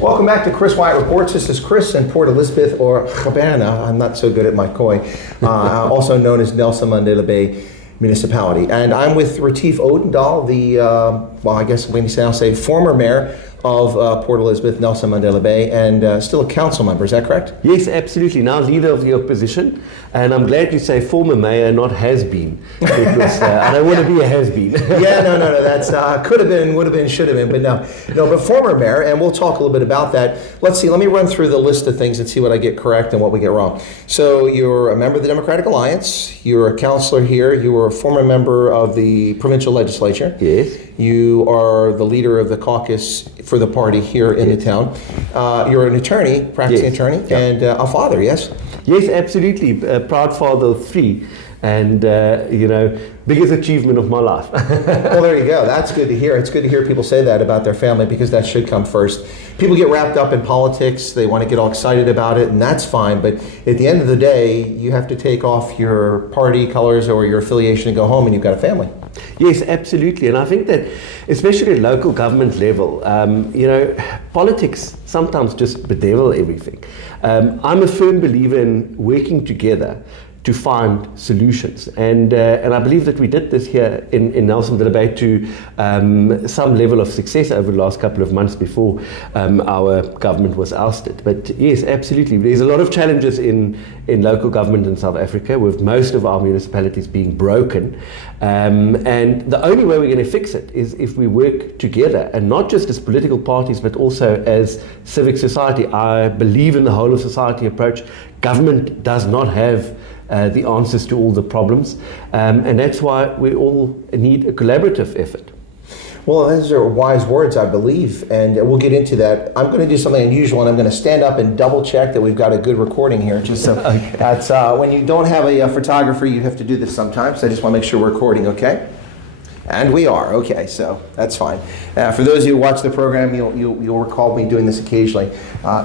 Welcome back to Chris Wyatt Reports. This is Chris in Port Elizabeth, or Cabana. I'm not so good at my Khoi, also known as Nelsonville Bay Municipality. And I'm with Retief Odendaal, the, well, I guess when you say, I'll say former mayor of Port Elizabeth, Nelsonville Bay, and still a council member. Is that correct? Yes, absolutely. Now leader of the opposition. And I'm glad you say former mayor, not has-been. Because I don't want to be a has-been. Yeah, no. That's could have been, would have been, should have been, but no, but former mayor, and we'll talk a little bit about that. Let's see, let me run through the list of things and see what I get correct and what we get wrong. So you're a member of the Democratic Alliance, you're a councillor here, you were a former member of the provincial legislature. Yes. You are the leader of the caucus for the party here in the town. You're an attorney, practicing attorney, and a father, yes? Yes, absolutely. A proud father of 3. And, biggest achievement of my life. Well, there you go. That's good to hear. It's good to hear people say that about their family, because that should come first. People get wrapped up in politics. They want to get all excited about it, and that's fine. But at the end of the day, you have to take off your party colors or your affiliation and go home, and you've got a family. Yes, absolutely. And I think that, especially at local government level, politics sometimes just bedevil everything. I'm a firm believer in working together to find solutions, and I believe that we did this here in Nelsonville Bay to some level of success over the last couple of months before our government was ousted. But yes, absolutely, there's a lot of challenges in local government in South Africa, with most of our municipalities being broken, and the only way we're going to fix it is if we work together, and not just as political parties but also as civic society. I believe in the whole of society approach. Government does not have the answers to all the problems, and that's why we all need a collaborative effort. Well, those are wise words, I believe, and we'll get into that. I'm going to do something unusual, and I'm going to stand up and double check that we've got a good recording here. Just so that's when you don't have a photographer, you have to do this sometimes. I just want to make sure we're recording, okay? And we are, okay, so that's fine. For those of you who watch the program, you'll recall me doing this occasionally.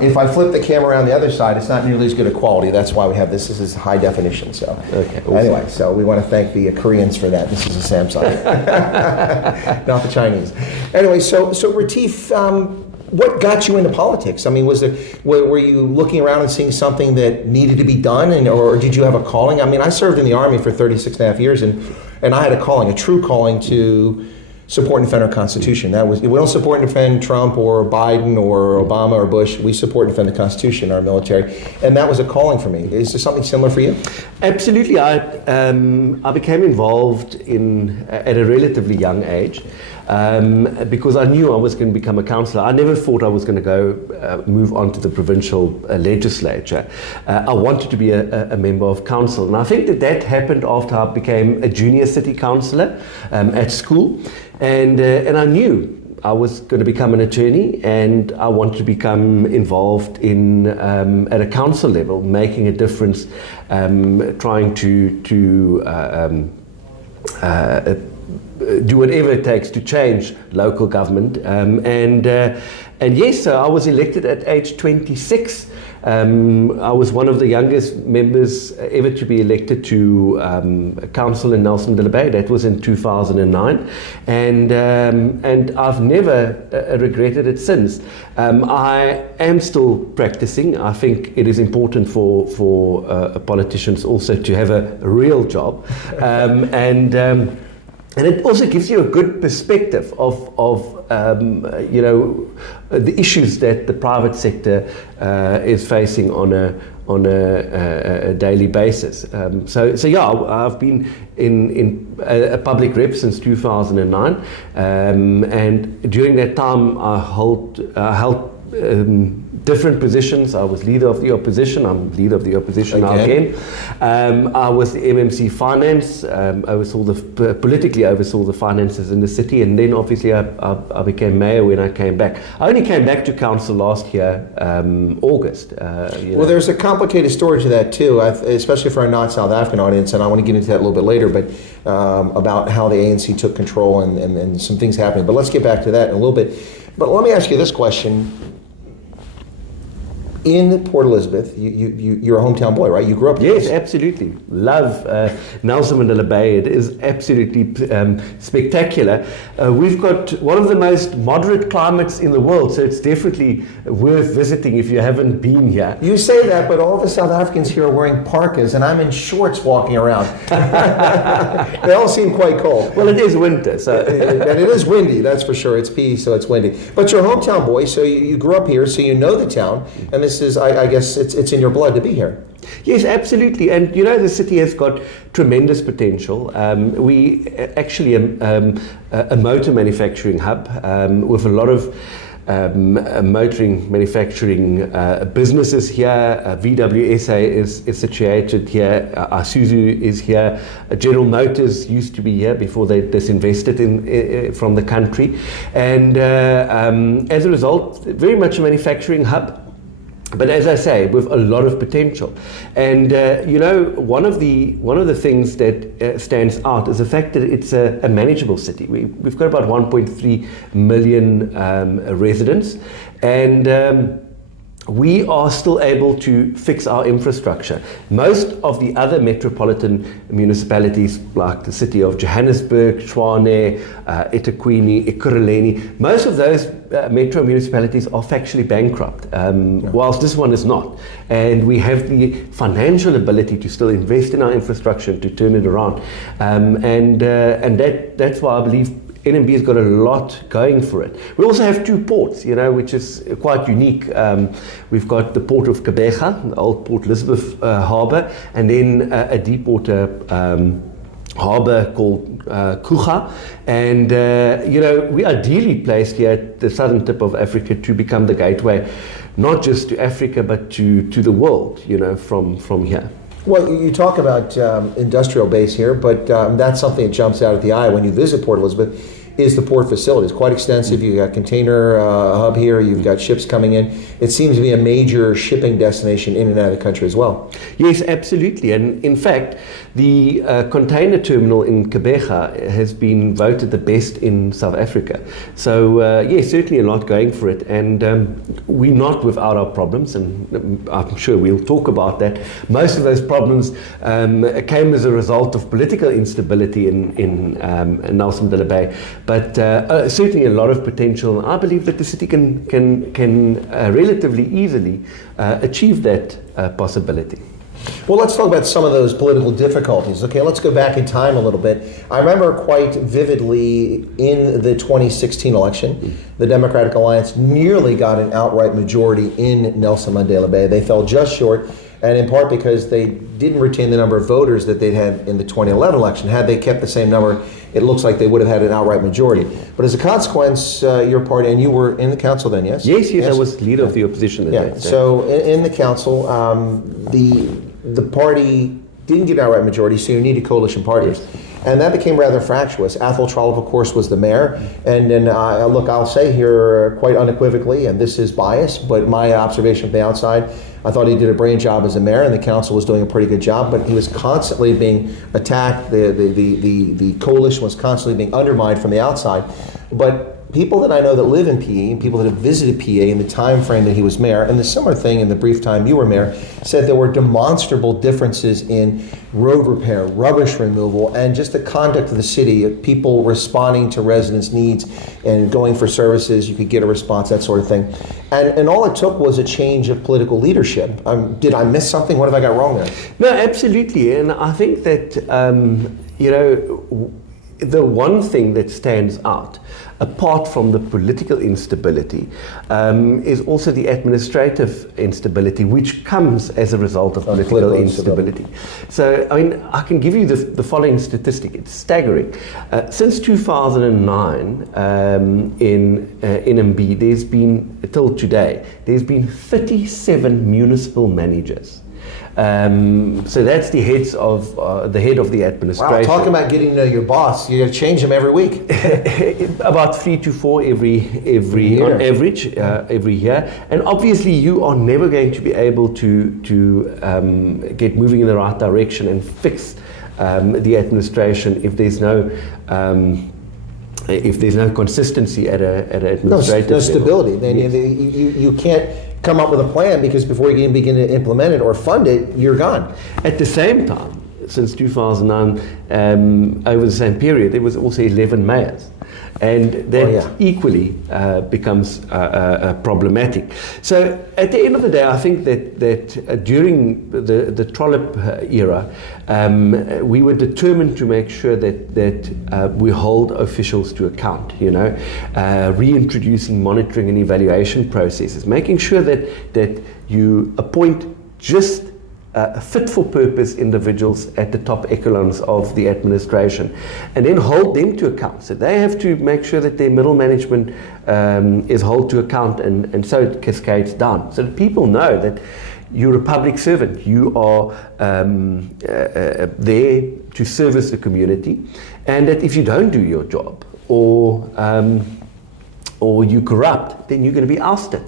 If I flip the camera around the other side, it's not nearly as good a quality. That's why we have this. This is high definition. So okay, awesome. Anyway, so we want to thank the Koreans for that. This is a Samsung, not the Chinese. Anyway, so Retief, what got you into politics? I mean, were you looking around and seeing something that needed to be done, or did you have a calling? I mean, I served in the Army for 36 and a half years, and I had a calling, a true calling to support and defend our Constitution. That was, we don't support and defend Trump or Biden or Obama or Bush. We support and defend the Constitution, our military, and that was a calling for me. Is there something similar for you? Absolutely. I became involved at a relatively young age. Because I knew I was going to become a councillor. I never thought I was going to go move on to the provincial legislature. I wanted to be a member of council, and I think that happened after I became a junior city councillor at school, and I knew I was going to become an attorney, and I wanted to become involved in at a council level, making a difference, trying to do whatever it takes to change local government, and yes, so I was elected at age 26. I was one of the youngest members ever to be elected to council in Nelsonville Bay. That was in 2009, and I've never regretted it since. I am still practicing. I think it is important for politicians also to have a real job, and it also gives you a good perspective of the issues that the private sector is facing on a daily basis. So yeah, I've been in a public rep since 2009, and during that time I held different positions. I was leader of the opposition. I'm leader of the opposition now again. I was the MMC Finance. Politically oversaw the finances in the city, and then obviously I became mayor when I came back. I only came back to council last year, August. Well, there's a complicated story to that too, especially for our not South African audience, and I want to get into that a little bit later, but about how the ANC took control and some things happening. But let's get back to that in a little bit. But let me ask you this question. in Port Elizabeth. You're a hometown boy, right? You grew up there. Yes, absolutely. Love Nelsonville Bay. It is absolutely spectacular. We've got one of the most moderate climates in the world, so it's definitely worth visiting if you haven't been here. You say that, but all the South Africans here are wearing parkas, and I'm in shorts walking around. They all seem quite cold. Well, it is winter, so and it is windy, that's for sure. It's PE, so it's windy. But you're a hometown boy, so you grew up here, so you know the town, and this is, I guess, it's in your blood to be here. Yes, absolutely. And you know, the city has got tremendous potential. We actually a motor manufacturing hub with a lot of motoring manufacturing businesses here. VWSA is situated here. Isuzu is here. General Motors used to be here before they disinvested from the country. And as a result, very much a manufacturing hub. But as I say, with a lot of potential. And you know, one of the things that stands out is the fact that it's a manageable city. We've got about 1.3 million residents, and we are still able to fix our infrastructure. Most of the other metropolitan municipalities, like the city of Johannesburg, Tshwane, eThekwini, Ekurhuleni, most of those metro municipalities are factually bankrupt, whilst this one is not. And we have the financial ability to still invest in our infrastructure and to turn it around. And that's why I believe NMB has got a lot going for it. We also have two ports, you know, which is quite unique. We've got the port of Gqeberha, the old Port Elizabeth harbour, and then a deep water harbour called Kucha. And, you know, we are ideally placed here at the southern tip of Africa to become the gateway, not just to Africa, but to the world, you know, from here. Well, you talk about industrial base here, but that's something that jumps out at the eye when you visit Port Elizabeth, is the port facility. It's quite extensive. You've got container hub here. You've got ships coming in. It seems to be a major shipping destination in and out of the country as well. Yes, absolutely. And in fact, the container terminal in Gqeberha has been voted the best in South Africa. So yes, certainly a lot going for it. And we're not without our problems, and I'm sure we'll talk about that. Most of those problems came as a result of political instability in Nelsonville Bay. But certainly a lot of potential, and I believe that the city can relatively easily achieve that possibility. Well, let's talk about some of those political difficulties. Okay, let's go back in time a little bit. I remember quite vividly in the 2016 election, the Democratic Alliance nearly got an outright majority in Nelson Mandela Bay. They fell just short, and in part because they didn't retain the number of voters that they'd had in the 2011 election. Had they kept the same number, it looks like they would have had an outright majority. But as a consequence, your party, and you were in the council then, yes? Yes, I was leader of the opposition. Yeah, so in the council, the party didn't get an outright majority, so you needed coalition partners. Yes. And that became rather fractious. Athol Trollip, of course, was the mayor. And then, look, I'll say here quite unequivocally, and this is bias, but my observation from the outside, I thought he did a brilliant job as a mayor, and the council was doing a pretty good job, but he was constantly being attacked. The coalition was constantly being undermined from the outside. But people that I know that live in PE, and people that have visited PA in the time frame that he was mayor, and the similar thing in the brief time you were mayor, said there were demonstrable differences in road repair, rubbish removal, and just the conduct of the city, people responding to residents' needs and going for services, you could get a response, that sort of thing. And all it took was a change of political leadership. Did I miss something? What have I got wrong there? No, absolutely. And I think that, you know, the one thing that stands out, apart from the political instability, is also the administrative instability, which comes as a result of political instability. So, I mean, I can give you the following statistic. It's staggering. Since 2009, in NMB, there's been, till today, there's been 37 municipal managers. So that's the head of the administration. Wow, talking about getting to know your boss, you got to change them every week. About 3 to 4 every year. On average, every year. And obviously, you are never going to be able to get moving in the right direction and fix the administration if there's no consistency at an administrative no stability. Then yes. you can't come up with a plan, because before you can begin to implement it or fund it, you're gone. At the same time, since 2009, over the same period, there was also 11 mayors. And that equally becomes problematic. So at the end of the day, I think that during the Trollop era, we were determined to make sure that we hold officials to account, reintroducing monitoring and evaluation processes, making sure that you appoint just fit-for-purpose individuals at the top echelons of the administration, and then hold them to account. So they have to make sure that their middle management is held to account, and so it cascades down. So that people know that you're a public servant. You are there to service the community, and that if you don't do your job or you corrupt, then you're going to be ousted.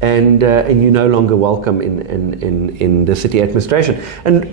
And you're no longer welcome in the city administration. And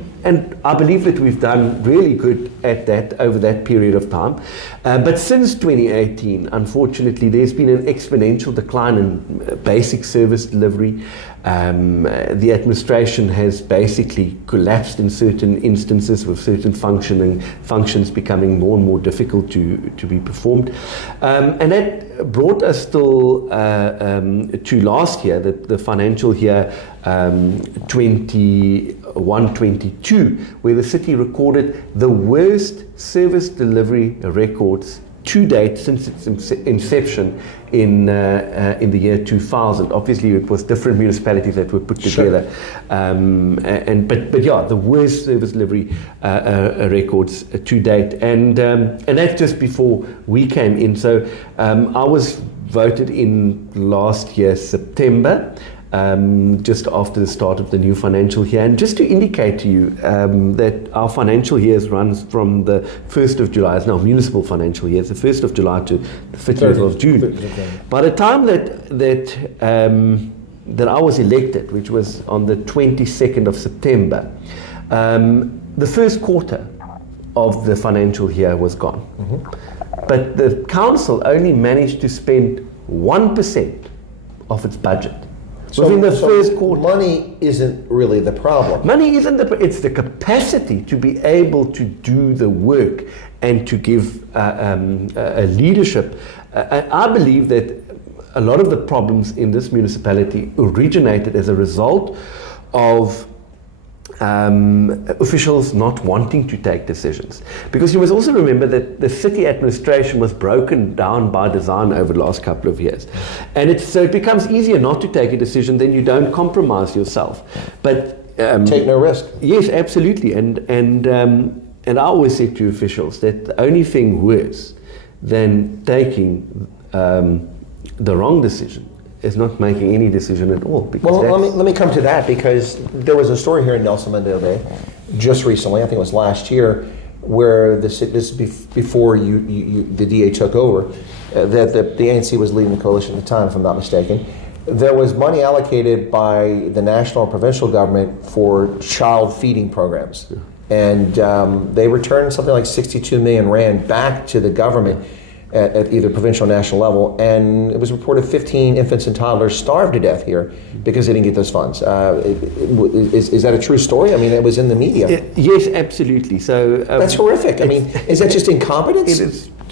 I believe that we've done really good at that over that period of time. But since 2018, unfortunately, there's been an exponential decline in basic service delivery. The administration has basically collapsed in certain instances, with certain functions becoming more and more difficult to be performed. And that brought us still to last year, the financial year 21-22, where the city recorded the worst service delivery records to date since its inception in the year 2000. Obviously, it was different municipalities that were put together, but the worst service delivery records to date, and that's just before we came in. So I was voted in last year September. Just after the start of the new financial year. And just to indicate to you that our financial year runs from the 1st of July, it's now municipal financial year, it's the 1st of July to the 30th of June. By the time that I was elected, which was on the 22nd of September, the first quarter of the financial year was gone. Mm-hmm. But the council only managed to spend 1% of its budget. Within the first quarter. Money isn't really the problem. Money isn't it's the capacity to be able to do the work and to give a leadership. I believe that a lot of the problems in this municipality originated as a result of officials not wanting to take decisions. Because you must also remember that the city administration was broken down by design over the last couple of years. And so it becomes easier not to take a decision, then you don't compromise yourself. But take no risk. Yes, absolutely. And I always say to officials that the only thing worse than taking the wrong decision is not making any decision at all. Well, let me come to that, because there was a story here in Nelsonville Bay just recently, I think it was last year, where this is before the DA took over, that the ANC was leading the coalition at the time, if I'm not mistaken. There was money allocated by the national and provincial government for child feeding programs. And they returned something like 62 million rand back to the government at either provincial or national level, and it was reported 15 infants and toddlers starved to death here because they didn't get those funds. Is that a true story? I mean, it was in the media. Yes, absolutely. So that's horrific. I mean, is that just incompetence?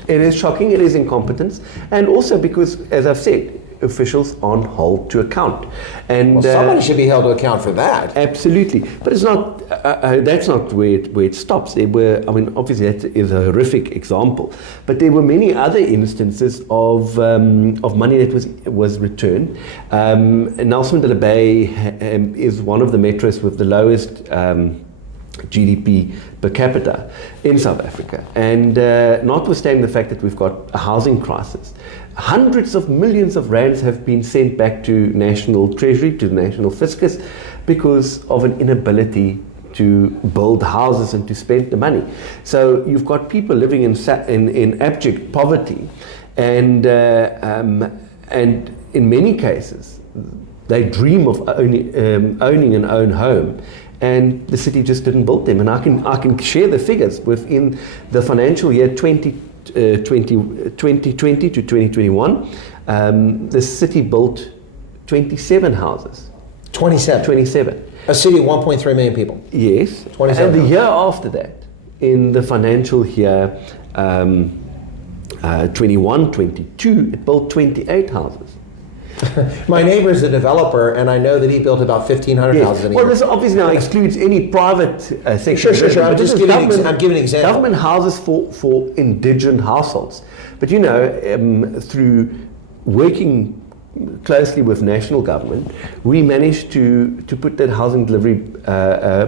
It is shocking. It is incompetence, and also because, as I've said, officials aren't held to account. And somebody should be held to account for that. Absolutely, but it's not. That's not where it stops. There were, obviously that is a horrific example, but there were many other instances of money that was returned. Nelsonville Bay is one of the metros with the lowest GDP per capita in South Africa, and notwithstanding the fact that we've got a housing crisis, hundreds of millions of rands have been sent back to National Treasury, to the National Fiscus, because of an inability to build houses and to spend the money. So you've got people living in abject poverty, and in many cases they dream of owning an own home, and the city just didn't build them. And I can share the figures within the financial year 2020 to 2021. The city built 27 houses 27. 27. A city of 1.3 million people. Yes. 27. And the year after that, in the financial year 21-22, it built 28 houses. My neighbor is a developer, and I know that he built about 1,500 houses in a Well, year. this obviously now excludes any private sector. Sure. I'm But just this is giving I'm giving an example. Government houses for indigent households. But you know, through working closely with national government, we managed to put that housing delivery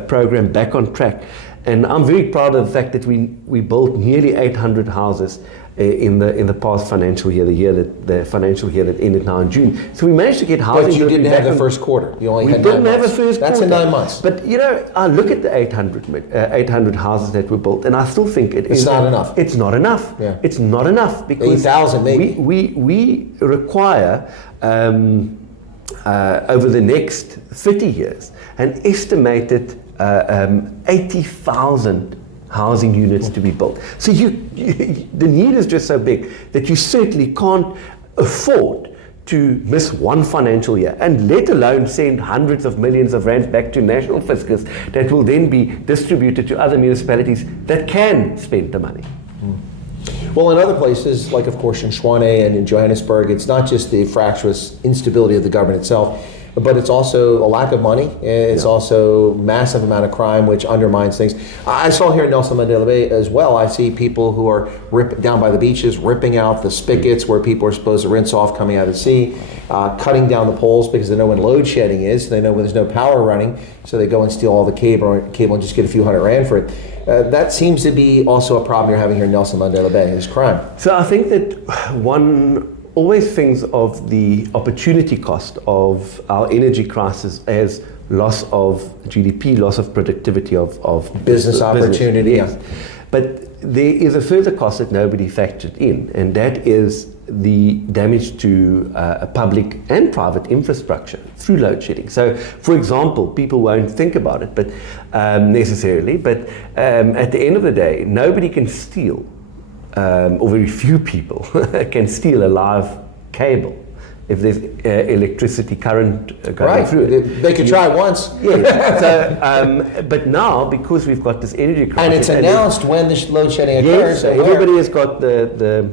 program back on track. And I'm very proud of the fact that we built nearly 800 houses in the past financial year, the financial year that ended now in June. So we managed to get housing. But you delivery didn't back have the on- first quarter. You only We had 9 didn't have a months. first That's quarter. in 9 months. But you know, I look at the 800 houses that were built, and I still think It's not enough. It's not enough. Yeah. It's not enough because 8,000 maybe. we require over the next 30 years an estimated 80,000 housing units to be built. So the need is just so big that you certainly can't afford to miss one financial year, and let alone send hundreds of millions of rands back to national fiscus that will then be distributed to other municipalities that can spend the money. Well, in other places, like of course in Tshwane and in Johannesburg, it's not just the fractious instability of the government itself, but it's also a lack of money. It's also massive amount of crime, which undermines things. I saw here in Nelson Mandela Bay as well, I see people who are down by the beaches, ripping out the spigots where people are supposed to rinse off coming out of the sea, cutting down the poles because they know when load shedding is, they know when there's no power running, so they go and steal all the cable and just get a few hundred rand for it. That seems to be also a problem you're having here in Nelson Mandela Bay, is crime. So I think that one always thinks of the opportunity cost of our energy crisis as loss of GDP, loss of productivity of Business opportunity. Yes. But there is a further cost that nobody factored in, and that is the damage to public and private infrastructure through load shedding. So, for example, people won't think about it, but necessarily. But at the end of the day, nobody can steal, or very few people can steal a live cable if there's electricity current going through it. They could try once. Yeah. So, but now, because we've got this energy crisis, And it's announced when the load shedding occurs. yes, so everybody has got the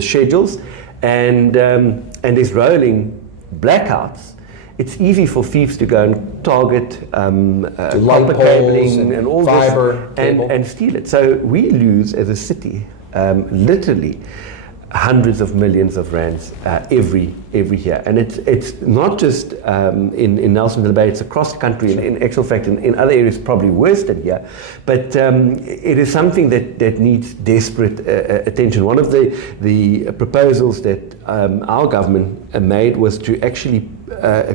schedules, and there's rolling blackouts. It's easy for thieves to go and target light copper poles cabling and all fiber this and steal it. So we lose as a city literally hundreds of millions of rands every year, and it's not just in Nelsonville Bay, it's across the country. Sure. In actual fact, in other areas probably worse than here, but it is something that needs desperate attention. One of the proposals that our government made was to actually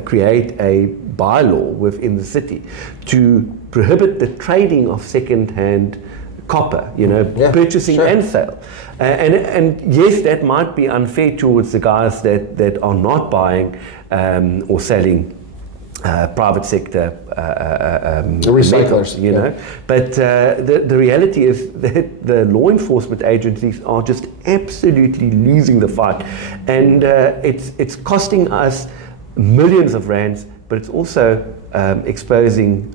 create a bylaw within the city to prohibit the trading of second-hand copper, purchasing and sale. And yes, that might be unfair towards the guys that are not buying or selling private sector recyclers, metals, But the reality is that the law enforcement agencies are just absolutely losing the fight, and it's costing us millions of rands, but it's also exposing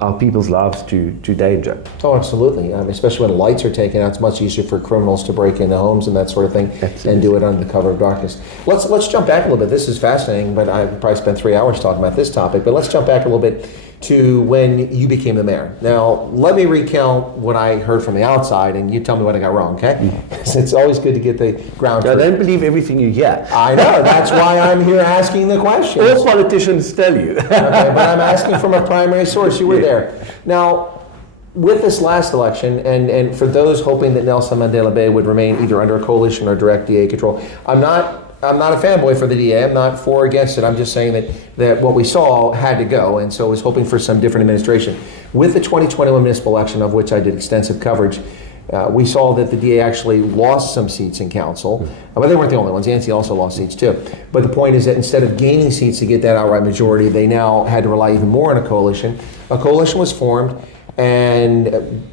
our people's lives to danger. Oh, absolutely. Especially when lights are taken out, it's much easier for criminals to break into homes and that sort of thing. Absolutely. And do it under the cover of darkness. Let's jump back a little bit. This is fascinating, but I probably spent 3 hours talking about this topic. But let's jump back a little bit to when you became the mayor. Now, let me recount what I heard from the outside, and you tell me what I got wrong, okay? Mm-hmm. It's always good to get the ground truth. I don't believe everything you hear. I know. That's why I'm here asking the questions. All politicians tell you. Okay, but I'm asking from a primary source. You were there. Now, with this last election, and for those hoping that Nelson Mandela Bay would remain either under a coalition or direct DA control, I'm not a fanboy for the DA. I'm not for or against it. I'm just saying that what we saw had to go, and so I was hoping for some different administration. With the 2021 municipal election, of which I did extensive coverage, we saw that the DA actually lost some seats in council, but they weren't the only ones. Yancey also lost seats too. But the point is that instead of gaining seats to get that outright majority, they now had to rely even more on a coalition. A coalition was formed, and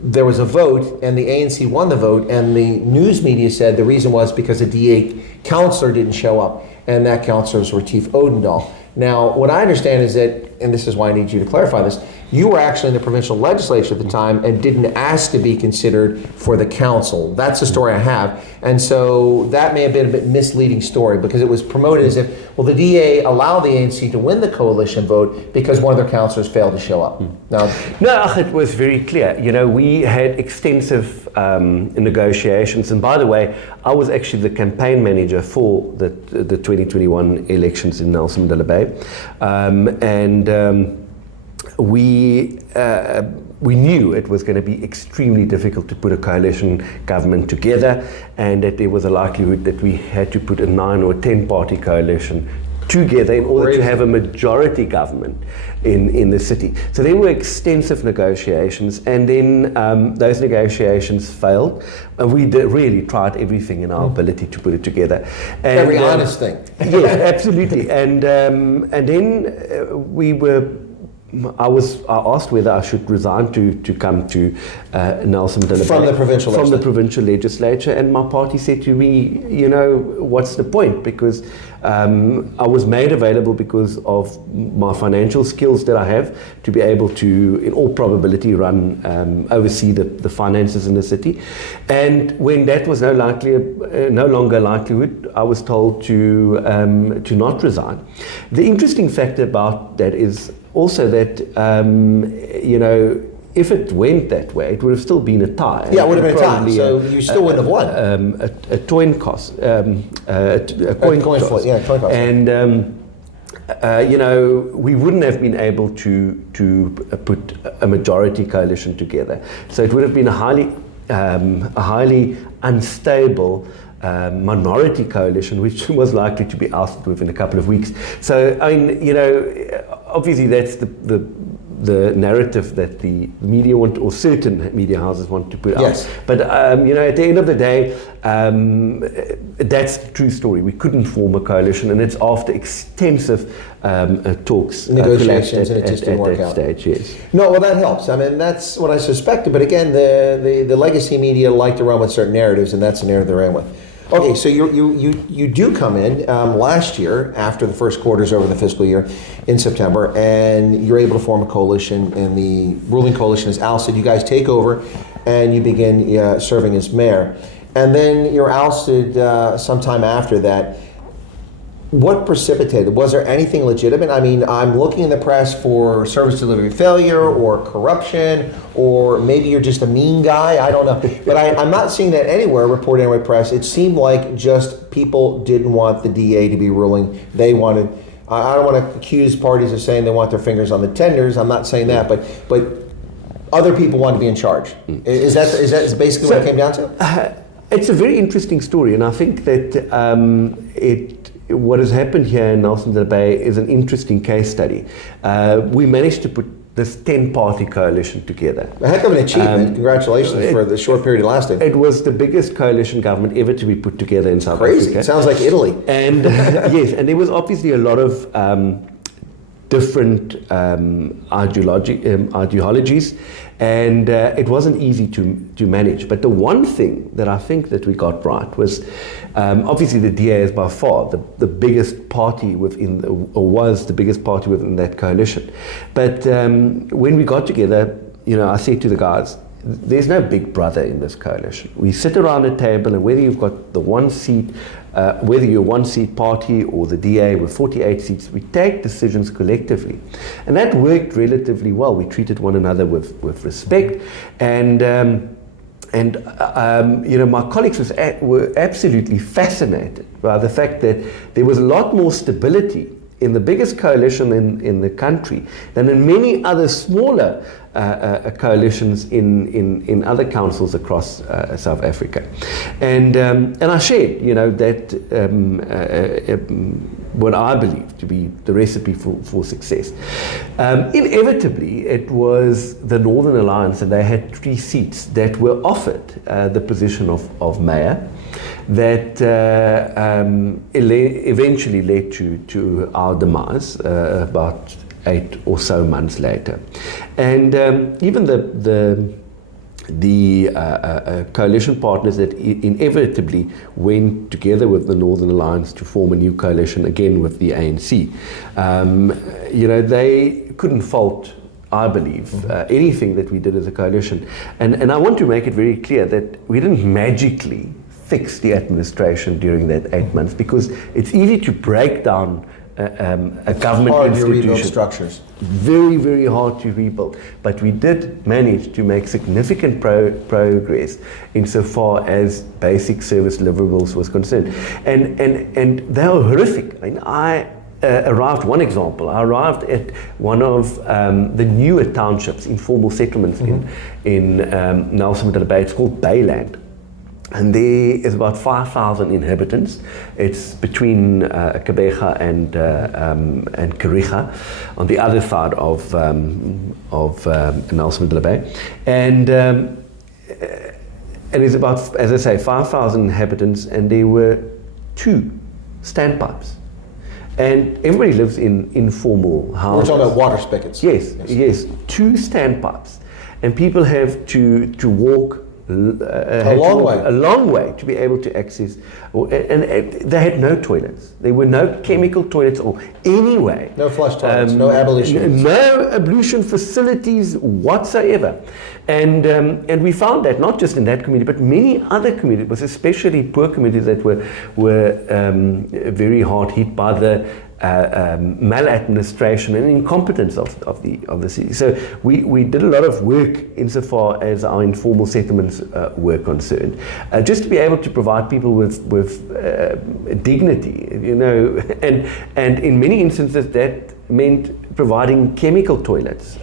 there was a vote, and the ANC won the vote, and the news media said the reason was because the DA councillor didn't show up, and that councillor was Retief Odendaal. Now, what I understand is that, and this is why I need you to clarify this, you were actually in the provincial legislature at the time and didn't ask to be considered for the council. That's the story I have. And so that may have been a bit misleading story, because it was promoted as if, well, the DA allowed the ANC to win the coalition vote because one of their councillors failed to show up. Now, no, it was very clear. You know, we had extensive negotiations. And by the way, I was actually the campaign manager for the 2021 elections in Nelsonville Bay. We knew it was going to be extremely difficult to put a coalition government together, and that there was a likelihood that we had to put a 9 or 10 party coalition together in order to have a majority government in the city. So there were extensive negotiations, and then those negotiations failed, and we really tried everything in our ability to put it together. And, every honest thing. Yes, absolutely. And then I asked whether I should resign to come to Nelsonville Bay From the provincial legislature, and my party said to me, you know, what's the point? Because I was made available because of my financial skills that I have to be able to, in all probability, oversee the finances in the city. And when that was no longer likelihood, I was told to not resign. The interesting factor about that is also that, you know, if it went that way, it would have still been a tie. Yeah, it would have been a tie, so you still wouldn't have won. A coin toss. Coin toss. And, you know, we wouldn't have been able to put a majority coalition together. So it would have been a highly unstable minority coalition, which was likely to be ousted within a couple of weeks. So, I mean, you know, obviously that's the narrative that the media want, or certain media houses want to put yes. out. But, you know, at the end of the day, that's the true story. We couldn't form a coalition, and it's after extensive talks, negotiations, and it just didn't work out. Stage, yes. No, well, that helps. I mean, that's what I suspected. But again, the legacy media like to run with certain narratives, and that's the narrative they ran with. Okay, so you do come in last year after the first quarter's over the fiscal year in September, and you're able to form a coalition, and the ruling coalition is ousted. You guys take over, and you begin serving as mayor, and then you're ousted sometime after that. What precipitated? Was there anything legitimate? I mean, I'm looking in the press for service delivery failure or corruption, or maybe you're just a mean guy. I don't know. But I'm not seeing that anywhere reported in my press. It seemed like just people didn't want the DA to be ruling. They wanted, I don't want to accuse parties of saying they want their fingers on the tenders. I'm not saying that, but other people want to be in charge. Is that basically what it came down to? It's a very interesting story, and I think that what has happened here in Nelsonville Bay is an interesting case study. We managed to put this 10-party coalition together. A heck of an achievement. Congratulations for the short period it lasted. It was the biggest coalition government ever to be put together in South Africa. It sounds like Italy. And yes, and there was obviously a lot of different ideologies, and it wasn't easy to manage. But the one thing that I think that we got right was, obviously the DA is by far the biggest party within, or was the biggest party within that coalition. But when we got together, you know, I said to the guys, there's no big brother in this coalition. We sit around a table, and whether you've got the one seat, whether you're a one-seat party or the DA with 48 seats, we take decisions collectively. And that worked relatively well. We treated one another with respect. And you know, my colleagues were absolutely fascinated by the fact that there was a lot more stability in the biggest coalition in the country than in many other smaller coalitions in other councils across South Africa. And I shared, you know, that what I believe to be the recipe for success. Inevitably, it was the Northern Alliance, and they had 3 seats that were offered the position of mayor, that eventually led to our demise about 8 or so months later. And even the the coalition partners that inevitably went together with the Northern Alliance to form a new coalition again with the ANC. They couldn't fault, I believe, anything that we did as a coalition. And I want to make it very clear that we didn't magically fix the administration during that 8 months, because it's easy to break down a government hard institution. to rebuild structures. Very, very hard to rebuild. But we did manage to make significant progress insofar as basic service deliverables was concerned. And they were horrific. I one example, I arrived at one of the newer townships, informal settlements in Nelsonville Bay. It's called Bayland. And there is about 5,000 inhabitants. It's between Kabeja and Kariga, on the other side of Nelsonville Bay, and it's about, as I say, 5,000 inhabitants, and there were 2 standpipes, and everybody lives in informal houses. We're talking about water spigots. Yes, 2 standpipes, and people have to walk a long way to be able to access, and they had no toilets. There were no chemical toilets or anyway. No flush toilets, no ablution. No ablution facilities whatsoever. And we found that not just in that community, but many other communities, especially poor communities that were very hard hit by the maladministration and incompetence of the city. So we did a lot of work insofar as our informal settlements were concerned, just to be able to provide people with dignity, and in many instances that meant providing chemical toilets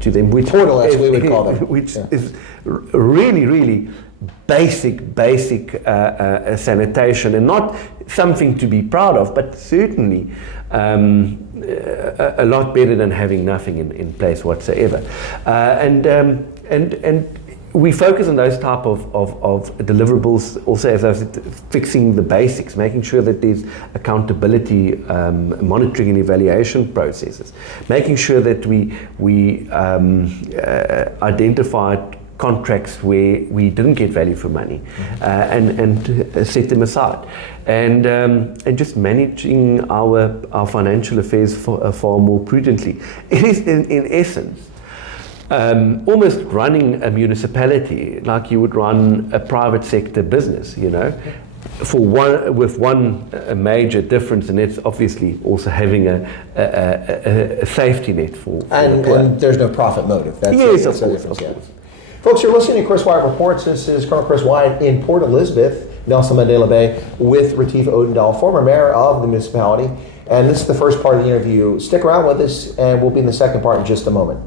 to them, which portalets we would call them, which is really basic sanitation, and not something to be proud of, but certainly a lot better than having nothing in place whatsoever. And we focus on those type of deliverables also, as I said, fixing the basics, making sure that there's accountability, monitoring and evaluation processes, making sure that we identified contracts where we didn't get value for money, and set them aside, and just managing our financial affairs far more prudently. It is in essence almost running a municipality like you would run a private sector business, with one major difference, and that's obviously also having a safety net for the poor. And there's no profit motive. Yes, of course. Folks, you're listening to Chris Wyatt Reports. This is Colonel Chris Wyatt in Port Elizabeth, Nelson Mandela Bay, with Retief Odendaal, former mayor of the municipality. And this is the first part of the interview. Stick around with us, and we'll be in the second part in just a moment.